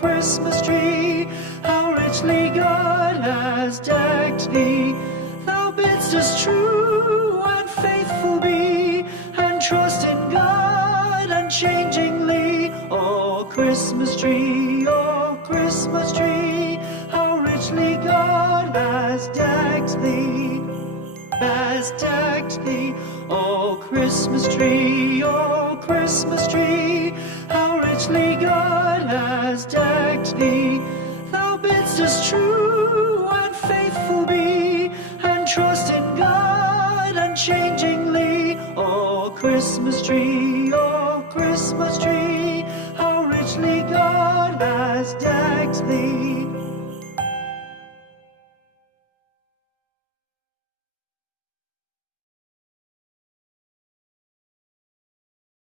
Christmas tree, how richly God has decked thee. Thou bidst us true and faithful be, and trust in God unchangingly. O Christmas tree, how richly God has decked thee, has decked thee. O Christmas tree, how richly God has decked thee. Thou bidst us true and faithful be, and trust in God unchangingly. O Christmas tree,